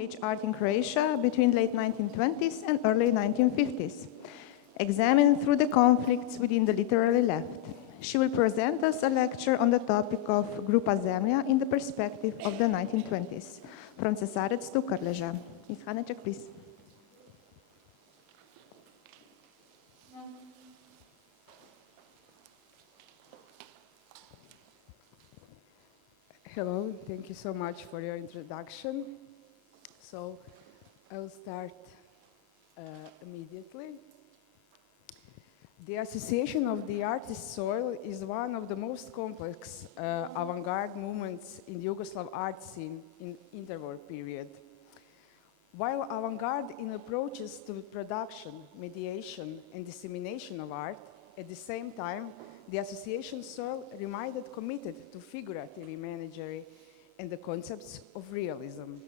engage art in Croatia between late 1920s and early 1950s, examined through the conflicts within the literary left. She will present us a lecture on the topic of Grupa Zemlja in the perspective of the 1920s, from Cesarec to Krleža. Ms. Haneček, please. Hello, thank you so much for your introduction. So I will start immediately. The Association of the Artist Soil is one of the most complex avant-garde movements in the Yugoslav art scene in interwar period. While avant-garde in approaches to production, mediation, and dissemination of art, at the same time, the Association Soil remained committed to figurative imagery and the concepts of realism.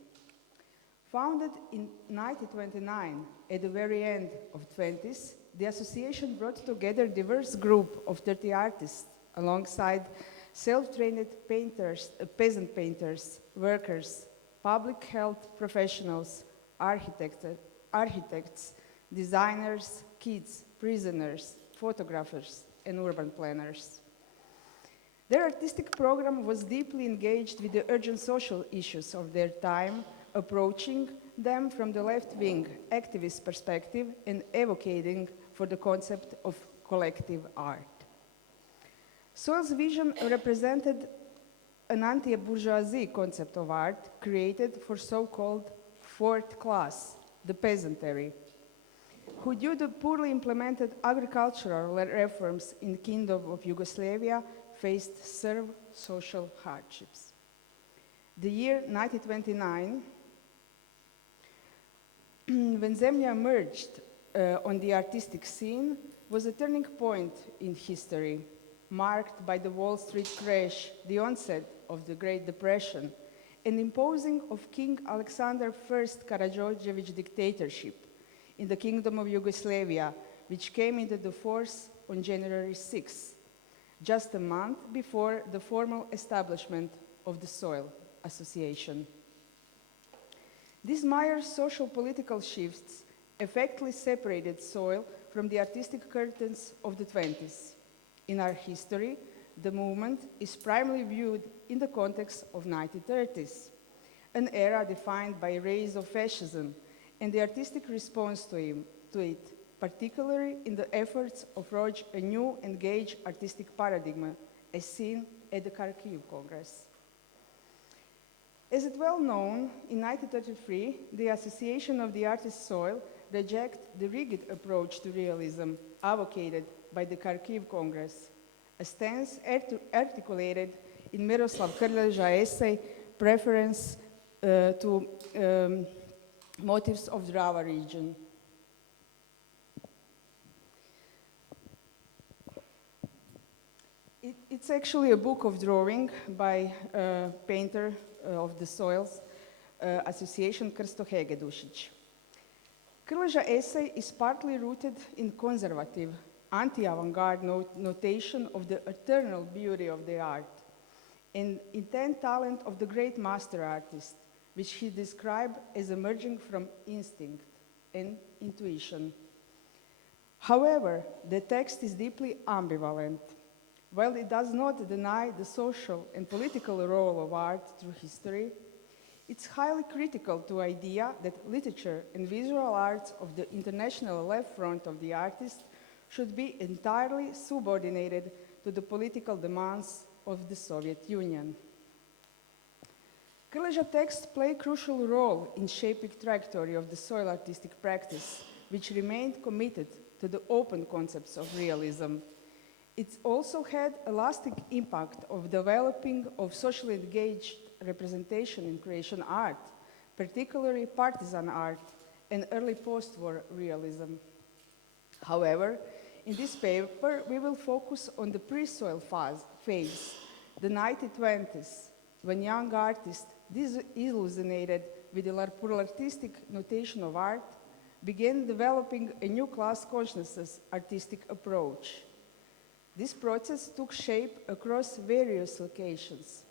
Founded in 1929, at the very end of the 20s, the association brought together a diverse group of 30 artists alongside self-trained painters, peasant painters, workers, public health professionals, architects, designers, kids, prisoners, photographers, and urban planners. Their artistic program was deeply engaged with the urgent social issues of their time, approaching them from the left-wing activist perspective and advocating for the concept of collective art. Soil's vision represented an anti-bourgeoisie concept of art created for so-called fourth class, the peasantry, who due to poorly implemented agricultural reforms in the Kingdom of Yugoslavia faced severe social hardships. The year 1929, when Zemlja emerged on the artistic scene, was a turning point in history, marked by the Wall Street crash, the onset of the Great Depression, and imposing of King Alexander I Karađorđević dictatorship in the Kingdom of Yugoslavia, which came into the force on January 6, just a month before the formal establishment of the Soil Association. These minor social-political shifts effectively separated Soil from the artistic curtains of the 20s. In our history, the movement is primarily viewed in the context of 1930s, an era defined by a rise of fascism and the artistic response to it, particularly in the efforts of forge a new engaged artistic paradigm as seen at the Kharkiv Congress. As it well known, in 1933, the Association of the Artist Soil rejected the rigid approach to realism advocated by the Kharkiv Congress, a stance articulated in Miroslav Krleža's essay, Preference to Motives of the Drava region. It's actually a book of drawing by a painter of the Soils Association, Krsto Hegedušić. Krleža's essay is partly rooted in conservative, anti-avant-garde notation of the eternal beauty of the art and intense talent of the great master artist, which he described as emerging from instinct and intuition. However, the text is deeply ambivalent. While it does not deny the social and political role of art through history, it's highly critical to the idea that literature and visual arts of the international left front of the artist should be entirely subordinated to the political demands of the Soviet Union. Krleža's texts play a crucial role in shaping the trajectory of the Soil artistic practice, which remained committed to the open concepts of realism. It also had a lasting impact of developing of socially engaged representation in Croatian art, particularly partisan art and early post-war realism. However, in this paper, we will focus on the pre-Soil phase, the 1920s, when young artists, disillusioned with the pluralistic notation of art, began developing a new class consciousness artistic approach. This process took shape across various locations,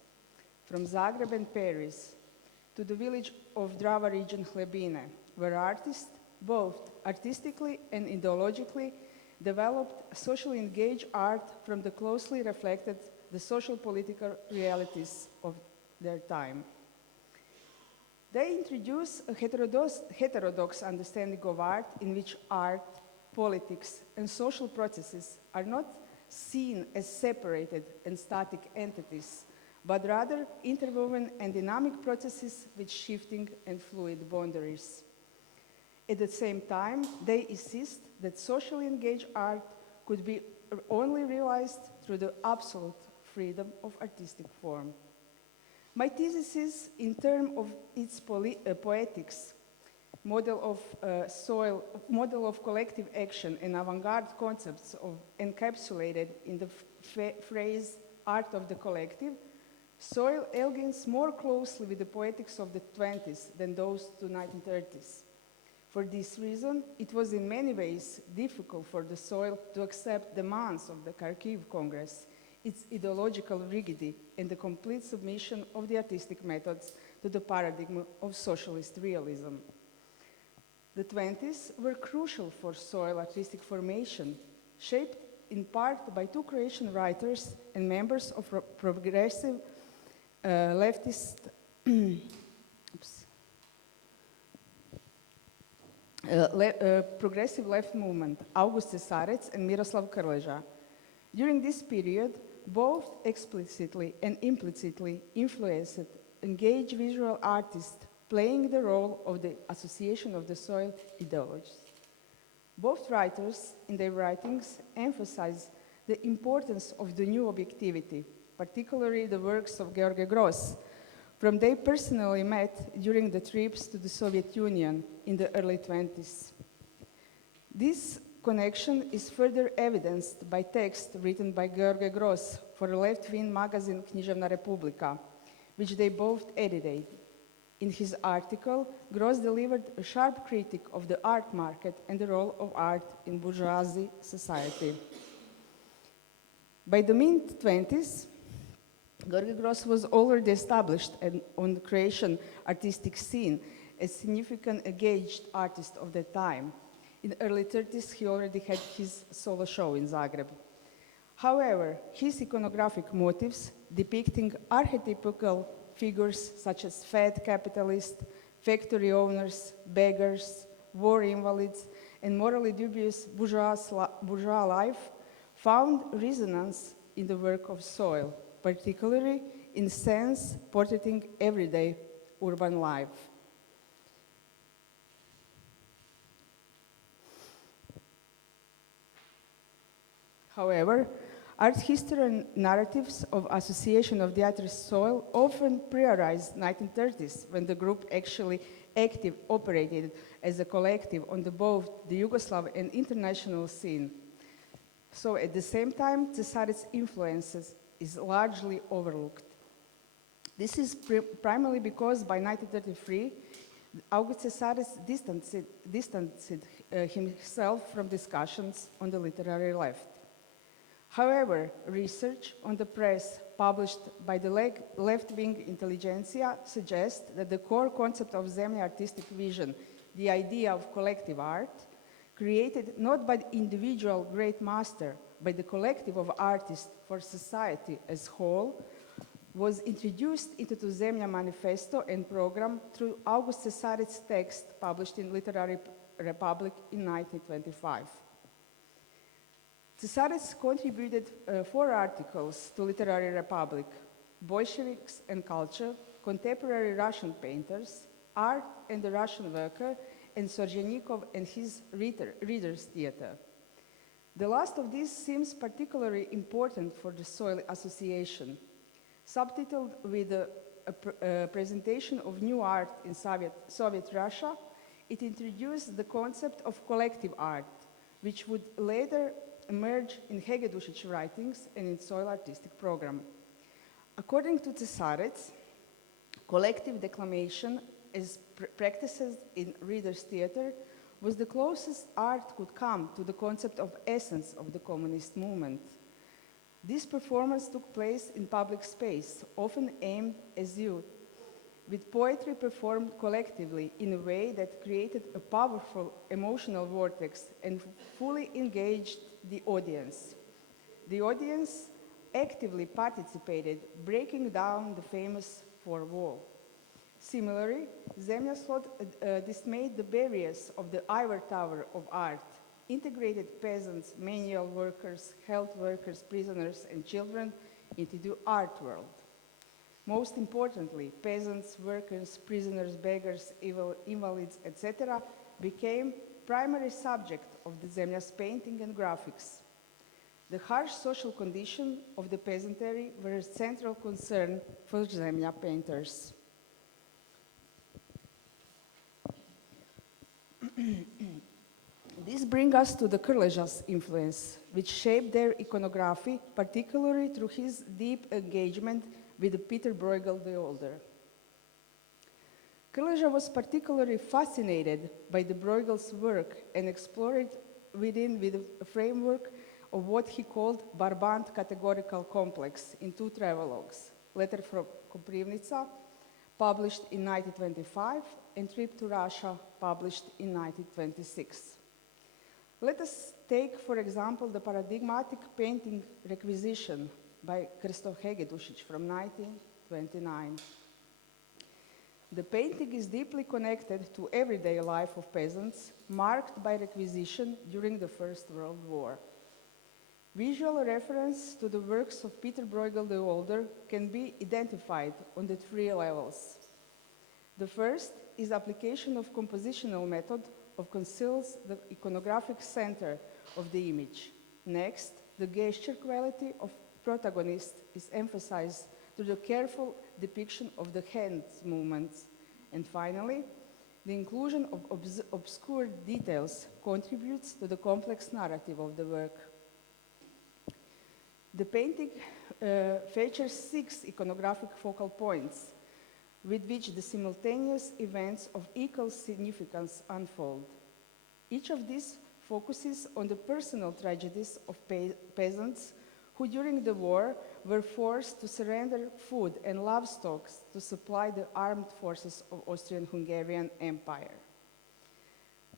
from Zagreb and Paris, to the village of Drava region Hlebine, where artists, both artistically and ideologically, developed socially engaged art from the closely reflected the social political realities of their time. They introduce a heterodox understanding of art in which art, politics, and social processes are not seen as separated and static entities, but rather interwoven and dynamic processes with shifting and fluid boundaries. At the same time, they insist that socially engaged art could be only realized through the absolute freedom of artistic form. My thesis is, in terms of its poetics, model of collective action and avant-garde concepts encapsulated in the phrase art of the collective, Soil aligns more closely with the poetics of the 20s than those to 1930s. For this reason, it was in many ways difficult for the Soil to accept demands of the Kharkiv Congress, its ideological rigidity, and the complete submission of the artistic methods to the paradigm of socialist realism. The 20s were crucial for Soil artistic formation, shaped in part by two Croatian writers and members of progressive leftist progressive left movement, August Cesarec and Miroslav Krleža. During this period, both explicitly and implicitly influenced engaged visual artists playing the role of the Association of the Soil ideologies. Both writers, in their writings, emphasize the importance of the new objectivity, particularly the works of George Gross, whom they personally met during the trips to the Soviet Union in the early 20s. This connection is further evidenced by text written by George Gross for a left-wing magazine Književna Republika, which they both edited. In his article, Gross delivered a sharp critique of the art market and the role of art in bourgeoisie society. By the mid-20s, George Gross was already established on the Croatian artistic scene as significant engaged artist of the time. In the early 30s, he already had his solo show in Zagreb. However, his iconographic motifs depicting archetypical figures such as fat capitalists, factory owners, beggars, war invalids, and morally dubious bourgeois life found resonance in the work of Soil, particularly in sense portraying everyday urban life. However, art history and narratives of Association of the Artist Soil often prioritized 1930s, when the group actually operated as a collective on both the Yugoslav and international scene. So at the same time, Cesarec's influences is largely overlooked. This is primarily because by 1933, August Cesarec distanced himself from discussions on the literary left. However, research on the press published by the left-wing intelligentsia suggests that the core concept of Zemlja artistic vision, the idea of collective art, created not by the individual great master, but the collective of artists for society as whole, was introduced into the Zemlja manifesto and program through August Cesarec's text published in Literary Republic in 1925. Cesarec contributed 4 articles to Literary Republic: Bolsheviks and Culture, Contemporary Russian Painters, Art and the Russian Worker, and Solzhenitsyn and his Reader's Theater. The last of these seems particularly important for the Soil Association. Subtitled with a presentation of new art in Soviet Russia, it introduced the concept of collective art, which would later emerge in Hegedusic's writings and in Soil artistic program. According to Cesarec, collective declamation as practiced in Reader's Theater was the closest art could come to the concept of essence of the communist movement. This performance took place in public space, often aimed at youth, with poetry performed collectively in a way that created a powerful emotional vortex and fully engaged the audience. The audience actively participated, breaking down the famous fourth wall. Similarly, Zemlya Slot dismayed the barriers of the Ivory Tower of art, integrated peasants, manual workers, health workers, prisoners, and children into the art world. Most importantly, peasants, workers, prisoners, beggars, invalids, etc. became primary subject of the Zemlya's painting and graphics. The harsh social condition of the peasantry were a central concern for Zemlya painters. This brings us to the Krleža's influence, which shaped their iconography, particularly through his deep engagement with Peter Bruegel the Older. Krleža was particularly fascinated by the Bruegel's work and explored within a framework of what he called Barbant categorical complex in two travelogues, Letter from Koprivnica, published in 1925, and Trip to Russia, published in 1926. Let us take, for example, the paradigmatic painting Requisition by Krsto Hegedushic from 1929. The painting is deeply connected to everyday life of peasants, marked by requisition during the First World War. Visual reference to the works of Peter Bruegel the Older can be identified on the three levels. The first is application of compositional method of conceals the iconographic center of the image. Next, the gesture quality of protagonist is emphasized through the careful depiction of the hand movements. And finally, the inclusion of obscure details contributes to the complex narrative of the work. The painting features 6 iconographic focal points, with which the simultaneous events of equal significance unfold. Each of these focuses on the personal tragedies of peasants who during the war were forced to surrender food and livestock to supply the armed forces of Austrian-Hungarian Empire.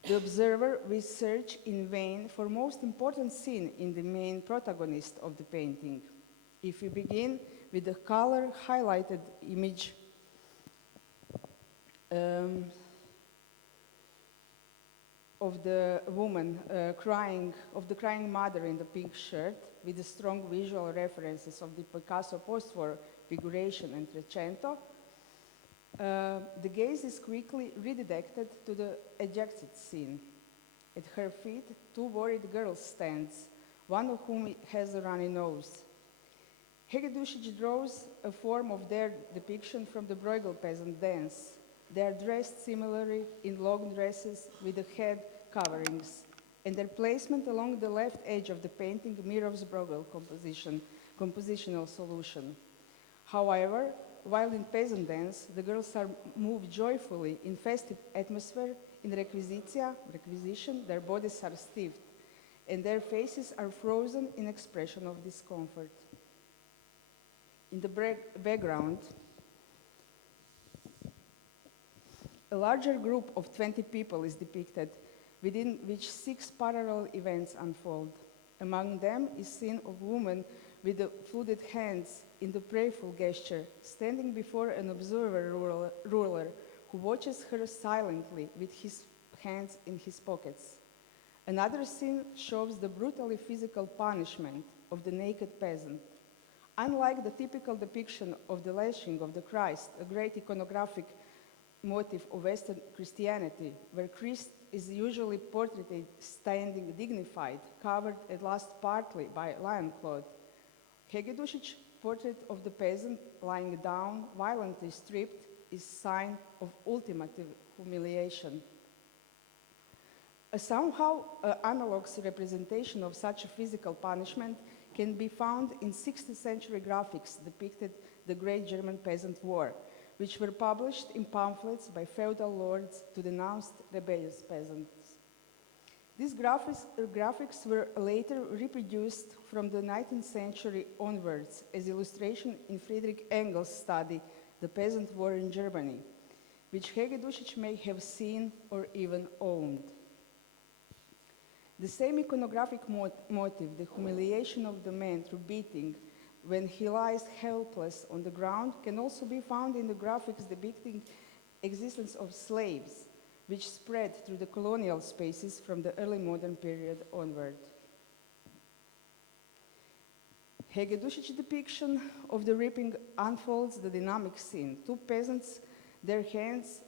The observer will search in vain for most important scene in the main protagonist of the painting. If we begin with the color highlighted image of the woman crying, of the crying mother in the pink shirt, with the strong visual references of the Picasso post-war figuration and Trecento, the gaze is quickly redirected to the ejected scene. At her feet, 2 worried girls stands, one of whom has a runny nose. Hegedushic draws a form of their depiction from the Bruegel peasant dance. They are dressed similarly in long dresses with the head coverings, and their placement along the left edge of the painting mirrors Bruegel compositional solution. However, while in peasant dance, the girls are moved joyfully in festive atmosphere, in requisition, their bodies are stiffed, and their faces are frozen in expression of discomfort. In the background, a larger group of 20 people is depicted, within which 6 parallel events unfold. Among them is seen a woman with the flooded hands in the prayerful gesture, standing before an observer ruler who watches her silently with his hands in his pockets. Another scene shows the brutally physical punishment of the naked peasant. Unlike the typical depiction of the lashing of the Christ, a great iconographic motif of Western Christianity, where Christ is usually portrayed standing dignified, covered at last partly by lion cloth, Hegedusic's portrait of the peasant lying down, violently stripped, is sign of ultimate humiliation. A somehow analogous representation of such a physical punishment can be found in 16th century graphics depicted the Great German Peasant War, which were published in pamphlets by feudal lords to denounce rebellious peasants. These graphics were later reproduced from the 19th century onwards as illustration in Friedrich Engels' study, the peasant war in Germany, which Hegedusich may have seen or even owned. The same iconographic motive, the humiliation of the man through beating when he lies helpless on the ground, can also be found in the graphics depicting existence of slaves, which spread through the colonial spaces from the early modern period onward. Hegedusic's depiction of the reaping unfolds the dynamic scene. Two peasants, their hands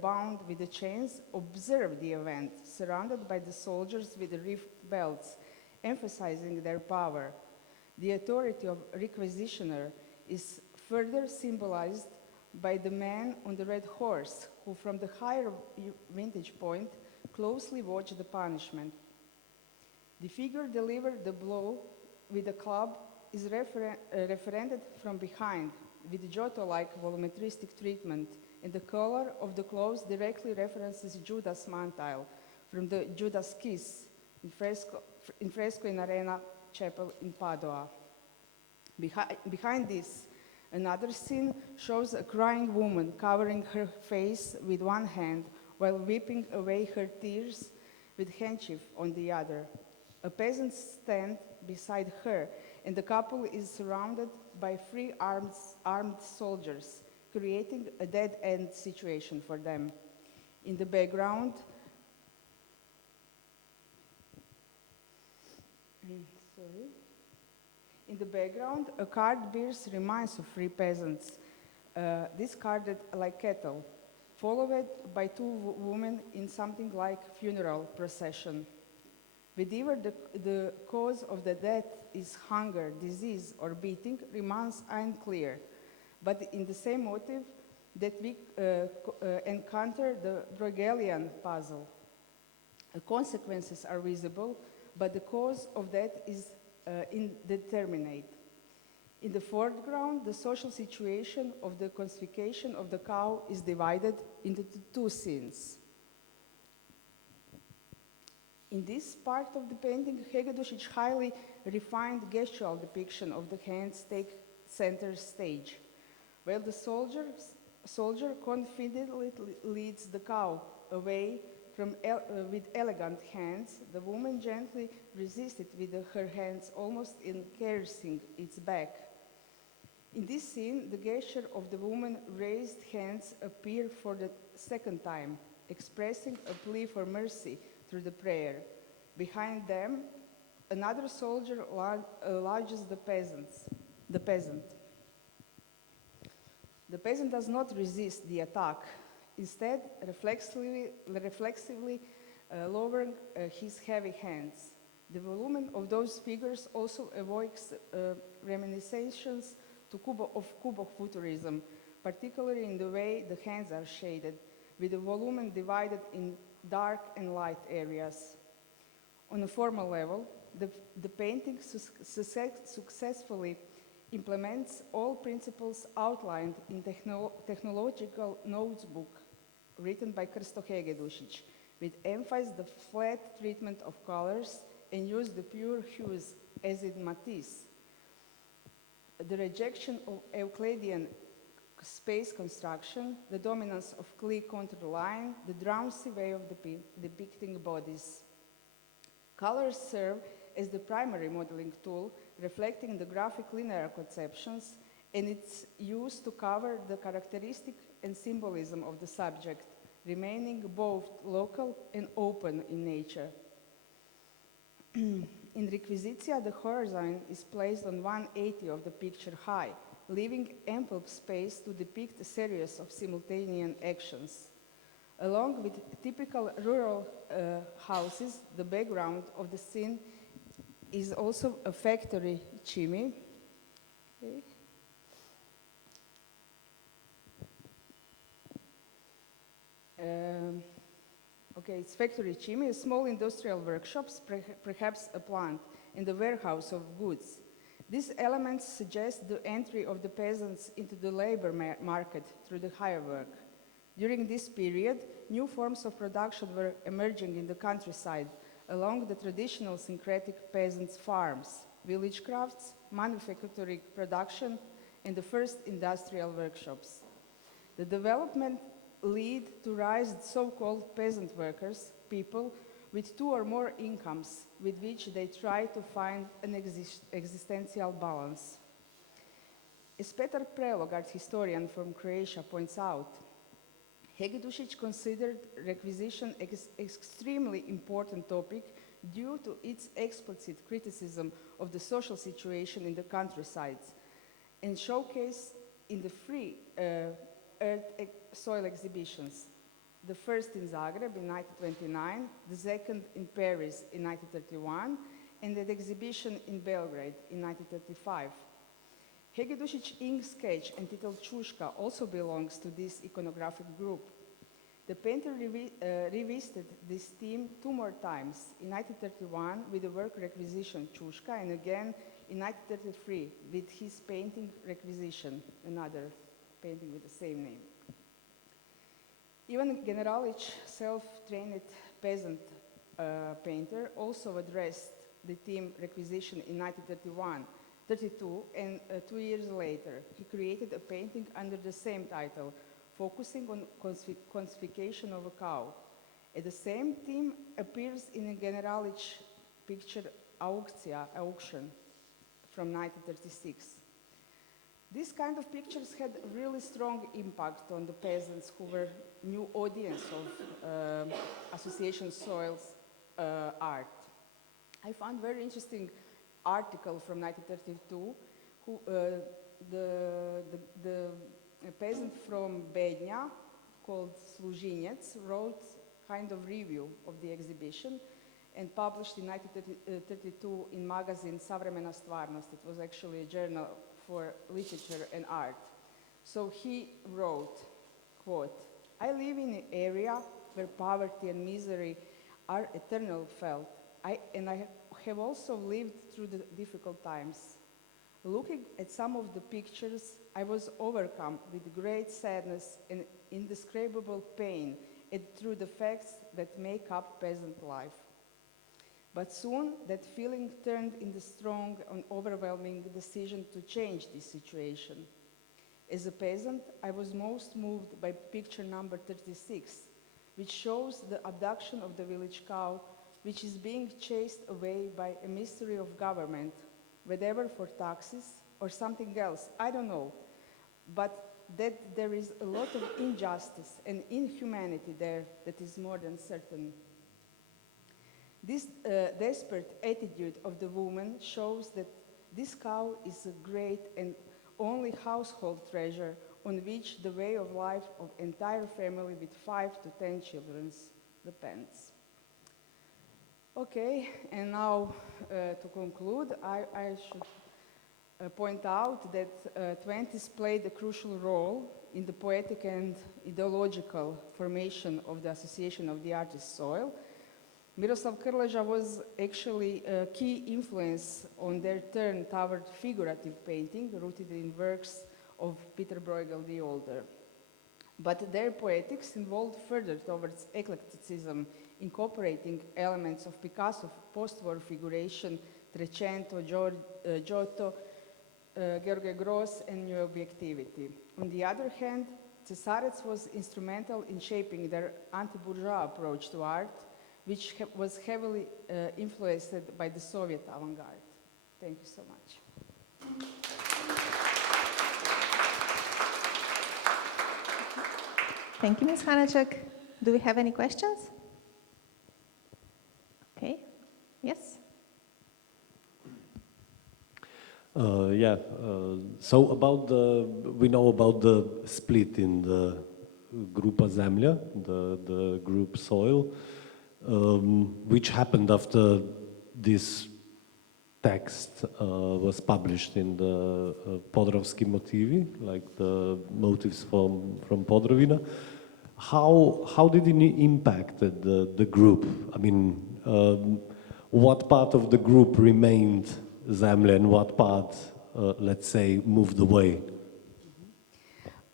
bound with the chains, observe the event, surrounded by the soldiers with the rift belts, emphasizing their power. The authority of requisitioner is further symbolized by the man on the red horse, who from the higher vantage point closely watched the punishment. The figure delivered the blow with a club is referended from behind, with Giotto-like volumetristic treatment, and the color of the clothes directly references Judas' mantile from the Judas Kiss in fresco in Arena Chapel in Padua. Behind this, another scene shows a crying woman covering her face with one hand while wiping away her tears with handkerchief on the other. A peasant stands beside her, and the couple is surrounded by three armed soldiers, creating a dead-end situation for them. In the background, a cart bears remains of three peasants, discarded like cattle, followed by two women in something like funeral procession. Whether the cause of the death is hunger, disease, or beating remains unclear, but in the same motive that we encounter the Bruegelian puzzle. The consequences are visible, but the cause of death is indeterminate. In the foreground, the social situation of the crucifixion of the cow is divided into two scenes. In this part of the painting, Hegedusic's highly refined gestural depiction of the hands take center stage, while the soldier confidently leads the cow away with elegant hands. The woman gently resists it with her hands, almost caressing its back. In this scene, the gesture of the woman's raised hands appear for the second time, expressing a plea for mercy through the prayer. Behind them, another soldier lodges the peasant. The peasant does not resist the attack, instead reflexively lowering his heavy hands. The volume of those figures also evokes reminiscences of Kubo futurism, particularly in the way the hands are shaded, with the volume divided in dark and light areas. On a formal level, the painting successfully implements all principles outlined in technological notebook written by Krsto Hegedusich, with emphasis the flat treatment of colors and use the pure hues as in Matisse. The rejection of Euclidean space construction, the dominance of clear contour line, the drowsy way of depicting bodies. Colors serve as the primary modeling tool, reflecting the graphic linear conceptions, and it's used to cover the characteristic and symbolism of the subject, remaining both local and open in nature. In Requisitia, the horizon is placed on 180 of the picture high, leaving ample space to depict a series of simultaneous actions. Along with typical rural houses, the background of the scene is also a factory chimney. It's factory chimney, small industrial workshops, perhaps a plant, and a warehouse of goods. These elements suggest the entry of the peasants into the labor market through the hire work. During this period, new forms of production were emerging in the countryside along the traditional syncretic peasants' farms. village crafts, manufacturing production, and the first industrial workshops. The development led to rise so-called peasant workers, people with two or more incomes with which they try to find an existential balance. As Petar Prelog, art historian from Croatia, points out, Hegedushic considered requisition extremely important topic due to its explicit criticism of the social situation in the countrysides and showcased in the free soil exhibitions. The first in Zagreb in 1929, the second in Paris in 1931, and the exhibition in Belgrade in 1935. Hegedusic's ink sketch entitled Čuška also belongs to this iconographic group. The painter revisited this theme two more times, in 1931 with the work Requisition Čuška, and again in 1933 with his painting Requisition, another painting with the same name. Ivan Generalic, self-trained peasant painter, also addressed the theme Requisition in 1932, and 2 years later, he created a painting under the same title, focusing on consfication of a cow. At the same theme appears in a Generalic picture Aukcija, auction, from 1936. These kind of pictures had really strong impact on the peasants who were new audience of Association Soil's art. I found very interesting article from 1932 who a peasant from Bednja called Služinec wrote kind of review of the exhibition and published in 1932 in magazine Savremena stvarnost. It was actually a journal for literature and art. So he wrote, quote, I live in an area where poverty and misery are eternal felt. I have also lived through the difficult times. Looking at some of the pictures, I was overcome with great sadness and indescribable pain through the facts that make up peasant life. But soon that feeling turned into strong and overwhelming decision to change this situation. As a peasant, I was most moved by picture number 36, which shows the abduction of the village cow, which is being chased away by a mystery of government, whether for taxes or something else, I don't know. But that there is a lot of injustice and inhumanity there that is more than certain. This desperate attitude of the woman shows that this cow is a great and only household treasure on which the way of life of entire family with 5 to 10 children depends. Okay, and now to conclude, I should point out that 20s played a crucial role in the poetic and ideological formation of the Association of the Artist Soil. Miroslav Krleža was actually a key influence on their turn toward figurative painting, rooted in works of Peter Bruegel the Older. But their poetics evolved further towards eclecticism, incorporating elements of Picasso's post-war figuration, Trecento, Giotto, George Grosz, and New Objectivity. On the other hand, Cesarec was instrumental in shaping their anti-bourgeois approach to art, which was heavily influenced by the Soviet avant-garde. Thank you so much. Thank you, Ms. Hanacek. Do we have any questions? Okay. Yes? So we know about the split in the Grupa Zemlja, the group Soil, which happened after this text was published in the Podravski motivi, like the motives from Podravina. How did it impact the group? I mean, what part of the group remained Zemlja and what part, let's say, moved away?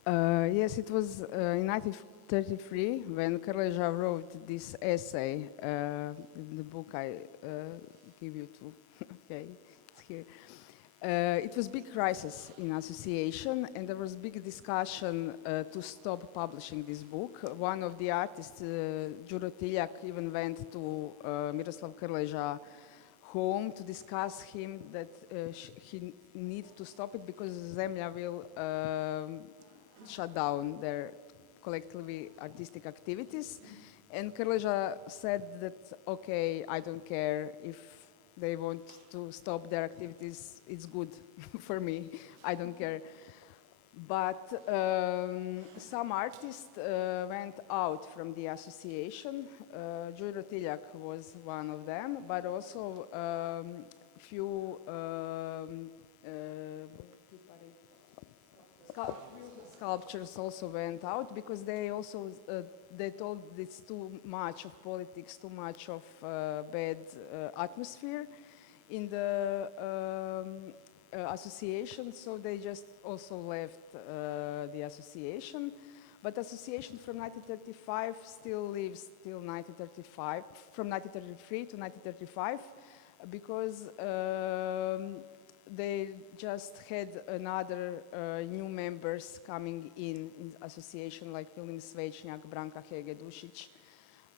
Yes, it was in 1933 when Krleža wrote this essay, the book I give you to, okay, it's here. It was big crisis in association, and there was big discussion to stop publishing this book. One of the artists, Đuro Tiljak, even went to Miroslav Krleža home to discuss him that he needs to stop it because Zemlja will shut down their collectively artistic activities. And Krleža said that, okay, I don't care if they want to stop their activities, it's good for me, I don't care. But some artists went out from the association. Đuro Tiljak was one of them, but also few sculptures also went out because they also they told it's too much of politics, too much of bad atmosphere in the association, so they just also left the association. But association from 1935 still lives till 1935, from 1933 to 1935, because they just had another new members coming in association like Milim Svečnjak, Branka Hege-Dušić.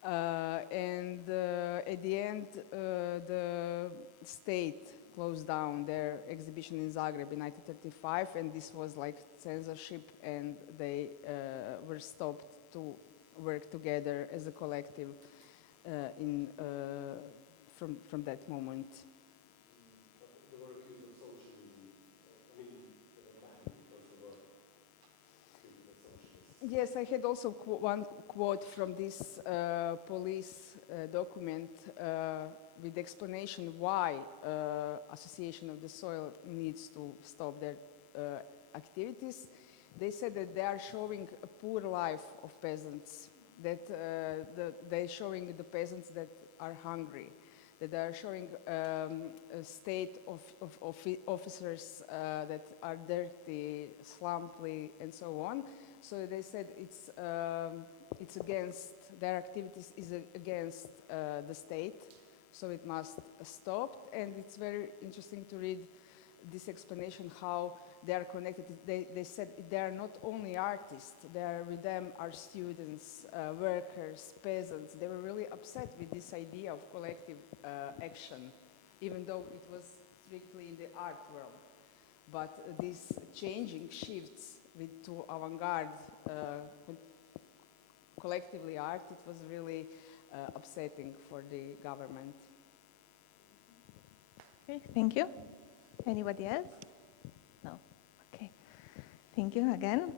And at the end, the state closed down their exhibition in Zagreb in 1935, and this was like censorship, and they were stopped to work together as a collective from that moment. Yes, I had also one quote from this police document with explanation why Association of the Soil needs to stop their activities. They said that they are showing a poor life of peasants, that they're showing the peasants that are hungry, that they are showing a state of officers that are dirty, slumpy, and so on. So they said it's against, their activities is against the state, so it must stop. And it's very interesting to read this explanation how they are connected. They said they are not only artists, with them are students, workers, peasants. They were really upset with this idea of collective action, even though it was strictly in the art world. But these changing shifts to avant-garde, collectively art, it was really upsetting for the government. Okay, thank you. Anybody else? No. Okay. Thank you again.